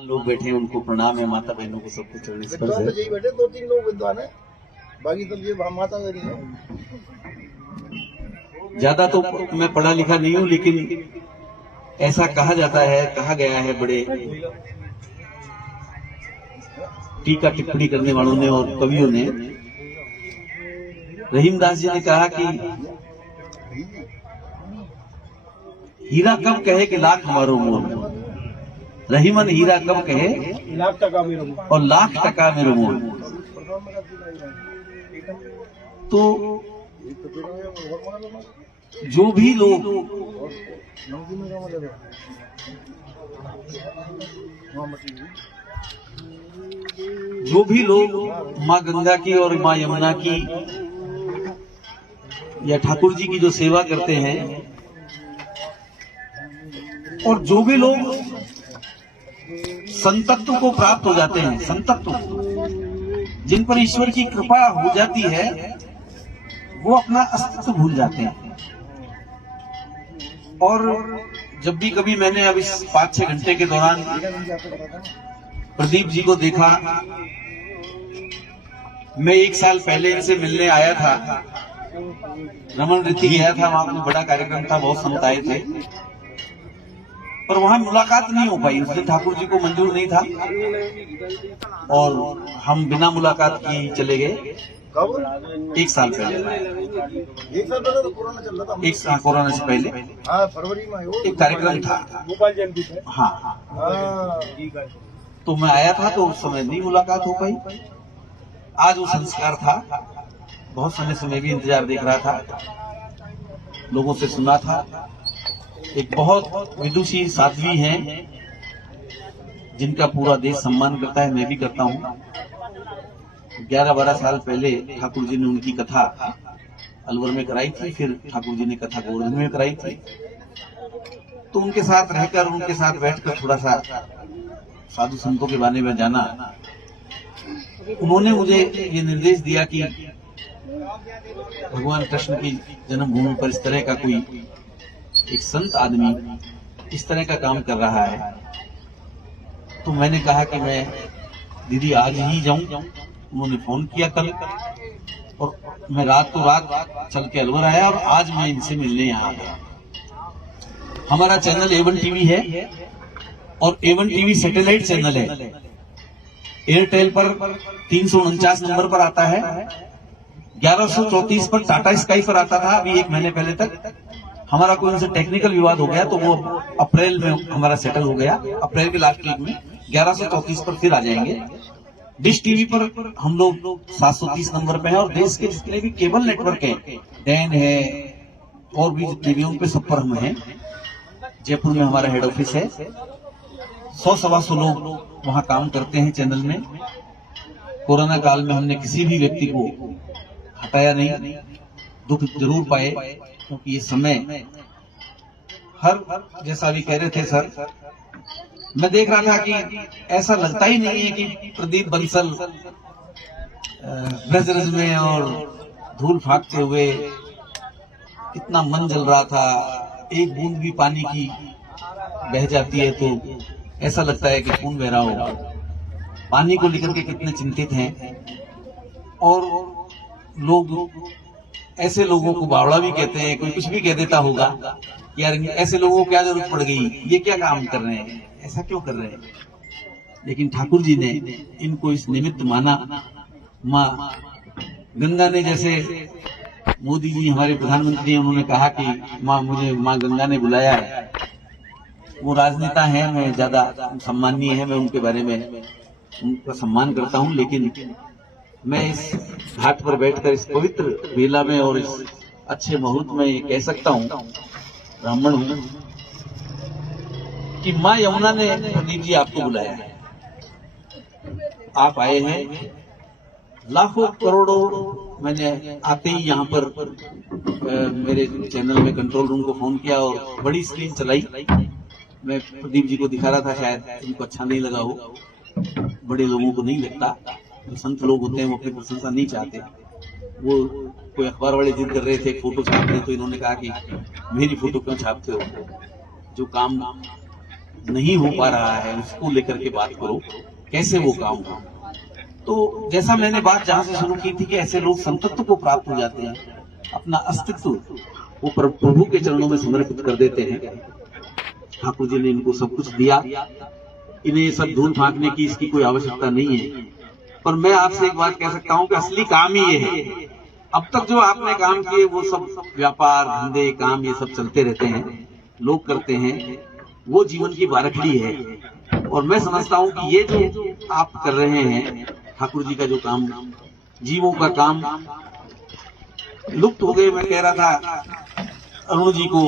लोग बैठे हैं, उनको प्रणाम है, माता बहनों को सबको चरण स्पर्श है। यही बैठे 2-3 लोग विद्वान है, बाकी सब ये माता गरी है। ज्यादा तो मैं पढ़ा लिखा नहीं हूँ, लेकिन ऐसा कहा जाता है, कहा गया है बड़े टीका टिप्पणी करने वालों ने और कवियों ने। रहीमदास जी ने कहा कि हीरा कब कहे कि लाख हमारो मोल, रहीमन हीरा कब कहे लाख टका मेरो मोल, और लाख टका मेरो मोल। तो जो भी लोग माँ गंगा की और माँ यमुना की या ठाकुर जी की जो सेवा करते हैं, और जो भी लोग संतत्व को प्राप्त हो जाते हैं, संतत्व जिन पर ईश्वर की कृपा हो जाती है, वो अपना अस्तित्व भूल जाते हैं। और जब भी कभी मैंने अब इस 5-6 घंटे के दौरान प्रदीप जी को देखा, मैं 1 साल पहले इनसे मिलने आया था, रमन ऋषि गया था, वहां पे बड़ा कार्यक्रम था, बहुत संत आए थे, पर वहां मुलाकात नहीं हो पाई। उस दिन ठाकुर जी को मंजूर नहीं था और हम बिना मुलाकात की चले गए। कब? 1 साल पहले। 1 साल पहले तो कोरोना चल रहा था। 1 साल कोरोना से पहले फरवरी में एक कार्यक्रम था, गोपाल जयंती थे। हाँ, तो मैं आया था, तो उस समय नहीं मुलाकात हो पाई। आज वो संस्कार था, बहुत समय से मैं भी इंतजार देख रहा था, लोगों से सुना था। एक बहुत विदुषी साध्वी हैं जिनका पूरा देश सम्मान करता है, मैं भी करता हूँ। 11-12 साल पहले ठाकुर जी ने उनकी कथा अलवर में कराई थी, फिर ठाकुर जी ने कथा गोवर्धन में कराई थी। तो उनके साथ रहकर, उनके साथ बैठकर थोड़ा सा साधु संतों के बारे में जाना। उन्होंने मुझे ये निर्देश दिया कि भगवान कृष्ण की जन्मभूमि पर इस तरह का कोई एक संत आदमी इस तरह का काम कर रहा है। तो मैंने कहा कि मैं दीदी आज ही जाऊं। उन्होंने फोन किया कल, और मैं रात चल के अलवर आया, और आज मैं इनसे मिलने यहाँ आ गया। हमारा चैनल A1 टीवी है, और A1 टीवी सैटेलाइट चैनल है। एयरटेल पर 349 नंबर पर आता है, 1134 पर टाटा स्काई पर आता था अभी 1 महीने पहले तक। हमारा कोई उनसे टेक्निकल विवाद हो गया, तो वो अप्रैल में हमारा सेटल हो गया। अप्रैल के लास्ट वीक में 1134 पर फिर आ जाएंगे। डिश टीवी पर हम लोग 730 नंबर पे हैं, और देश के जितने भी केबल नेटवर्क हैं, डैन है और भी जितने भी, उन पे सब पर हम हैं। जयपुर में हमारा हेड ऑफिस है। 100-125 लोग वहां काम करते हैं चैनल में। कोरोना काल में हमने किसी भी व्यक्ति को हटाया नहीं, दुख जरूर पाए, क्योंकि ये समय हर, जैसा अभी कह रहे थे सर, मैं देख रहा था कि ऐसा लगता ही नहीं है कि प्रदीप बंसल ब्रजरज में और धूल फाकते हुए कितना मन जल रहा था। एक बूंद भी पानी की बह जाती है तो ऐसा लगता है कि खून बह रहा हो। पानी को लेकर के कितने चिंतित हैं, और लोग ऐसे लोगों को बावड़ा भी कहते हैं, कोई कुछ भी कह देता होगा कि यार ऐसे लोगों को क्या जरूरत पड़ गई, ये क्या काम कर रहे हैं, ऐसा क्यों कर रहे हैं। लेकिन ठाकुर जी ने इनको इस निमित्त माना। माँ गंगा ने, जैसे मोदी जी हमारे प्रधानमंत्री, उन्होंने कहा कि मुझे माँ गंगा ने बुलाया है। वो राजनेता है, मैं ज्यादा सम्मानीय है, मैं उनके बारे में उनका सम्मान करता हूँ, लेकिन मैं इस घाट पर बैठकर इस पवित्र बेला में और इस अच्छे मुहूर्त में ये कह सकता हूँ, ब्राह्मण हूँ, कि माँ यमुना ने प्रदीप जी आपको बुलाया है। आप आए हैं, लाखों करोड़ों। मैंने आते ही यहाँ पर मेरे चैनल में कंट्रोल रूम को फोन किया और बड़ी स्क्रीन चलाई। मैं प्रदीप जी को दिखा रहा था, शायद उनको अच्छा नहीं लगा हो, बड़े लोगों को नहीं लगता। जो संत लोग होते हैं वो अपनी प्रशंसा नहीं चाहते। वो कोई अखबार वाले जिद कर रहे थे फोटो छापने, तो इन्होंने कहा कि मेरी फोटो क्यों छापते हो, जो काम नहीं हो पा रहा है उसको लेकर के बात करो, कैसे वो काम हो। तो जैसा मैंने बात जहां से शुरू की थी कि ऐसे लोग संतत्व को प्राप्त हो जाते हैं, अपना अस्तित्व वो प्रभु के चरणों में समर्पित कर देते हैं। ठाकुर जी ने इनको सब कुछ दिया, इन्हें ये सब धूल फांकने की इसकी कोई आवश्यकता नहीं है। पर मैं आपसे एक बात कह सकता हूं कि असली काम ही ये है। अब तक जो आपने काम किए वो सब व्यापार धंधे काम ये सब चलते रहते हैं, लोग करते हैं, वो जीवन की बारखड़ी है। और मैं समझता हूं कि ये जो आप कर रहे हैं ठाकुर जी का जो काम, जीवों का काम लुप्त हो गए। मैं कह रहा था अरुण जी को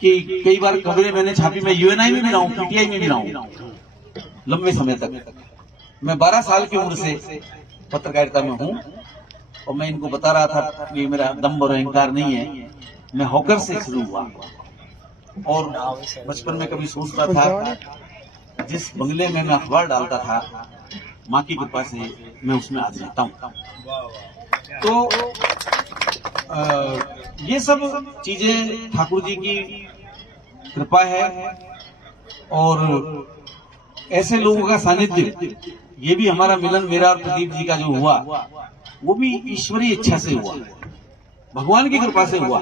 कि कई बार खबरें मैंने छापी, मैं यूएनआई में भी रहा हूं, पीटीआई में भी रहा हूं लंबे समय तक। मैं 12 साल की उम्र से पत्रकारिता में हूं और मैं इनको बता रहा था कि मेरा दम और अहंकार नहीं है, मैं हॉकर से शुरू हुआ। और बचपन में कभी सोचता था जिस बंगले में मैं अखबार डालता था, माँ की कृपा से मैं उसमें आज रहता हूँ। तो ये सब चीजें ठाकुर जी की कृपा है। और ऐसे लोगों का सानिध्य, ये भी हमारा मिलन मेरा और प्रदीप जी का जो हुआ वो भी ईश्वरीय इच्छा से हुआ, भगवान की कृपा से हुआ।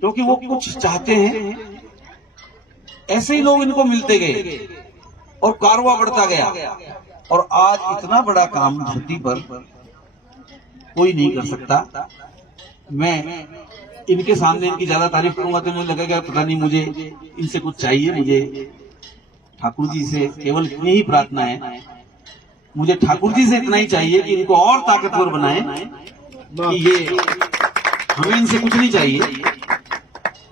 क्योंकि वो कुछ चाहते हैं, ऐसे ही लोग इनको मिलते गए और कारवां बढ़ता गया। और आज इतना बड़ा काम धरती पर कोई नहीं कर सकता। मैं इनके सामने इनकी ज्यादा तारीफ करूंगा तो मुझे लगेगा पता नहीं मुझे इनसे कुछ चाहिए। मुझे ठाकुर जी से केवल इतनी ही प्रार्थना है, मुझे ठाकुर जी से इतना ही चाहिए कि इनको और ताकतवर बनाए, कि ये हमें इनसे कुछ नहीं चाहिए।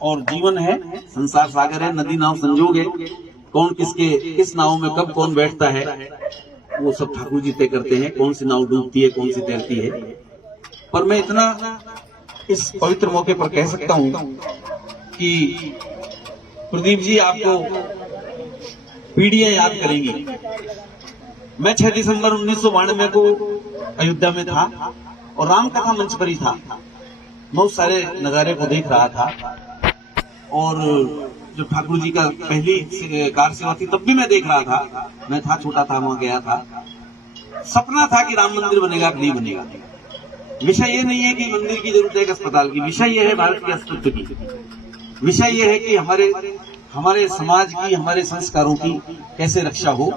और जीवन है, संसार सागर है, नदी नाव संजोग है, कौन किस नाव में कब कौन बैठता है वो सब ठाकुर जी तय करते हैं, कौन सी नाव डूबती है कौन सी तैरती है। पर मैं इतना इस पवित्र मौके पर कह सकता हूं कि प्रदीप जी आपको पीढ़ियां याद करेंगी। मैं 6 दिसंबर 1992 को अयोध्या में था और राम कथा मंच पर ही था। बहुत सारे नजारे को देख रहा था और जो ठाकुर जी का पहली कार सेवा थी तब भी मैं देख रहा था। मैं था, छोटा था, वहां गया था। सपना था कि राम मंदिर बनेगा कि नहीं बनेगा। विषय ये नहीं है कि मंदिर की जरूरत है एक अस्पताल की, विषय ये है भारत के अस्तित्व की। विषय ये है कि हमारे समाज की, हमारे संस्कारों की कैसे रक्षा हो।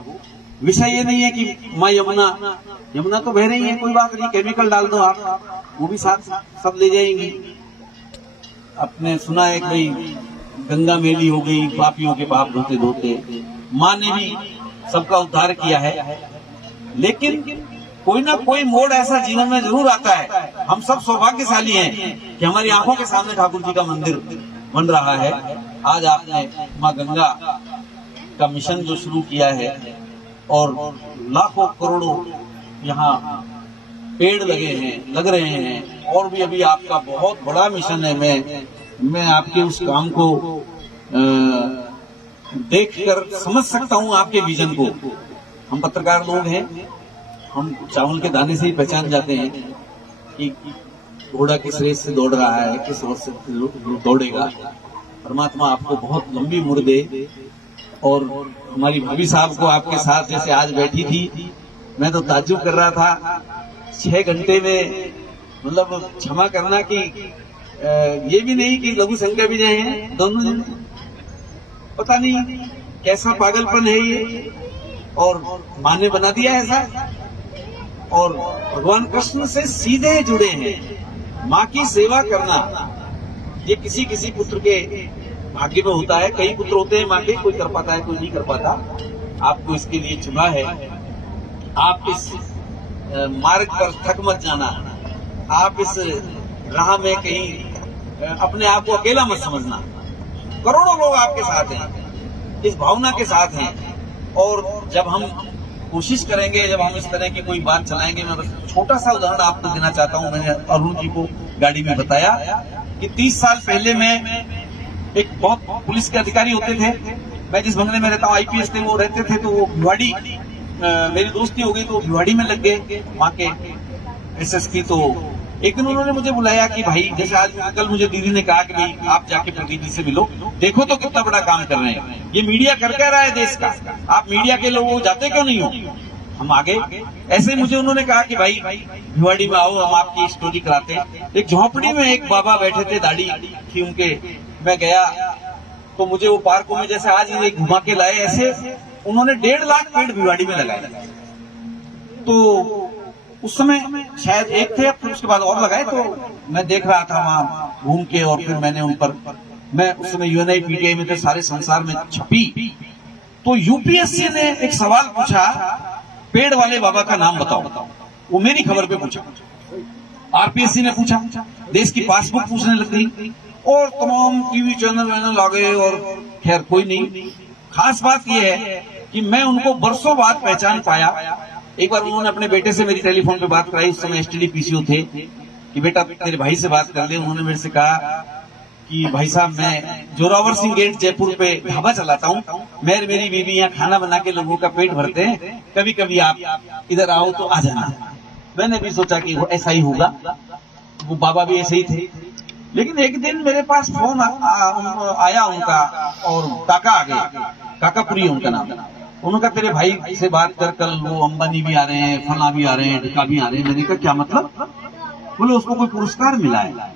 विषय ये नहीं है कि माँ यमुना तो बह रही है, कोई बात नहीं, केमिकल डाल दो आप, वो भी साथ सब ले जाएंगी। आपने सुना है भाई गंगा मेली हो गई, पापियों के पाप धोते धोते। माँ ने भी सबका उद्धार किया है, लेकिन कोई ना कोई मोड़ ऐसा जीवन में जरूर आता है। हम सब सौभाग्यशाली हैं कि हमारी आंखों के सामने ठाकुर जी का मंदिर बन रहा है। आज आपने माँ गंगा का मिशन जो शुरू किया है और लाखों करोड़ों यहाँ पेड़ लग रहे हैं और भी अभी आपका बहुत बड़ा मिशन है। मैं आपके उस काम को देखकर समझ सकता हूँ, आपके विजन को। हम पत्रकार लोग हैं, हम चावल के दाने से ही पहचान जाते हैं कि घोड़ा किस रेस से दौड़ रहा है, किस वर्ष से दौड़ेगा। परमात्मा आपको बहुत लंबी उम्र दे। और हमारी भाभी साहब को आपके साथ जैसे आज बैठी थी, मैं तो ताज्जुब कर रहा था 6 घंटे में। मतलब क्षमा करना कि ये भी नहीं कि लघु संख्या भी जाए हैं दोनों जने, पता नहीं कैसा पागलपन है ये। और माँ ने बना दिया ऐसा, और भगवान कृष्ण से सीधे जुड़े हैं। माँ की सेवा करना ये किसी किसी पुत्र के भाग्य में होता है। कई पुत्र होते हैं माँ के, कोई कर पाता है कोई नहीं कर पाता। आपको इसके लिए चुना है। आप इस मार्ग पर थक मत जाना, आप इस राह में कहीं अपने आप को अकेला मत समझना। करोड़ों लोग आपके साथ हैं, इस भावना के साथ हैं। और जब हम कोशिश करेंगे, जब हम इस तरह की कोई बात चलाएंगे, मैं बस छोटा सा उदाहरण आपको देना चाहता हूं। मैंने अरुण जी को गाड़ी में बताया कि 30 साल पहले मैं एक बहुत पुलिस के अधिकारी होते थे, मैं जिस बंगले में रहता हूँ आईपीएस थे, वो रहते थे, तो वो भिवाड़ी मेरी दोस्ती हो गई तो भिवाड़ी में लग गए। वहाँ के एसएसपी तो एक दिन उन्होंने मुझे बुलाया कि भाई जैसे आज कल मुझे दीदी ने कहा कि भाई आप जाके प्रतिनिधि से मिलो, देखो तो कितना बड़ा काम कर रहे हैं, ये मीडिया कर क्या रहा है देश का, आप मीडिया के लोग जाते क्यों नहीं हो। हम आगे ऐसे ही मुझे उन्होंने कहा कि भाई भिवाड़ी में आओ, हम आपकी स्टोरी कराते हैं। एक झोंपड़ी में एक बाबा बैठे थे, दाढ़ी थी उनके, मैं गया तो मुझे वो पार्कों में जैसे आज ये घुमा के लाए, ऐसे उन्होंने 1.5 लाख पेड़ भिवाड़ी में लगाए। तो उस समय शायद एक थे, फिर उसके बाद और लगाए। तो मैं देख रहा था वहां घूम के, और फिर मैंने उन पर, मैं उस समय यूएनआई पीटीआई में थे, सारे संसार में छपी। तो यूपीएससी ने एक सवाल पूछा, पेड़ वाले बाबा का नाम बताओ, वो मेरी खबर पे पूछा। आरपीएससी ने पूछा, देश की पासबुक पूछने लग गई, और तमाम टीवी चैनल वैनल आ गए, और खैर कोई नहीं। खास बात यह है कि मैं उनको बरसों बाद पहचान पाया। एक बार उन्होंने अपने बेटे से मेरी टेलीफोन पे बात कराई, उस समय एसटीडी पीसीओ थे, कि बेटा तेरे भाई से बात कर ले। उन्होंने मेरे से कहा कि भाई साहब मैं जोरावर सिंह गेट जयपुर पे ढाबा चलाता हूँ, मेरी बीवी यहाँ खाना बना के लोगों का पेट भरते हैं, कभी कभी आप इधर आओ तो आ जाना। मैंने भी सोचा कि वो ऐसा ही होगा, वो बाबा भी ऐसे ही थे। लेकिन एक दिन मेरे पास फोन आया उनका, और काका आ गए, काकापुरी उनका नाम। उनका तेरे भाई से बात कर, कल वो अंबानी भी आ रहे हैं, फला भी आ रहे हैं, ढिका भी आ रहे हैं। मैंने कहा क्या मतलब? बोले उसको कोई पुरस्कार मिला है।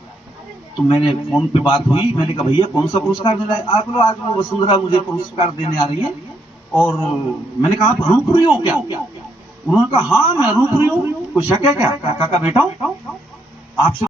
तो मैंने फोन पे बात हुई, मैंने कहा भैया कौन सा पुरस्कार मिला है? आप बोलो आज वो वसुंधरा मुझे पुरस्कार देने आ रही है। और मैंने कहा आप रूपरी हो क्या? उन्होंने कहा हाँ मैं रूपरी हूँ। कोई शक है क्या? काका बेटा हूँ आपसे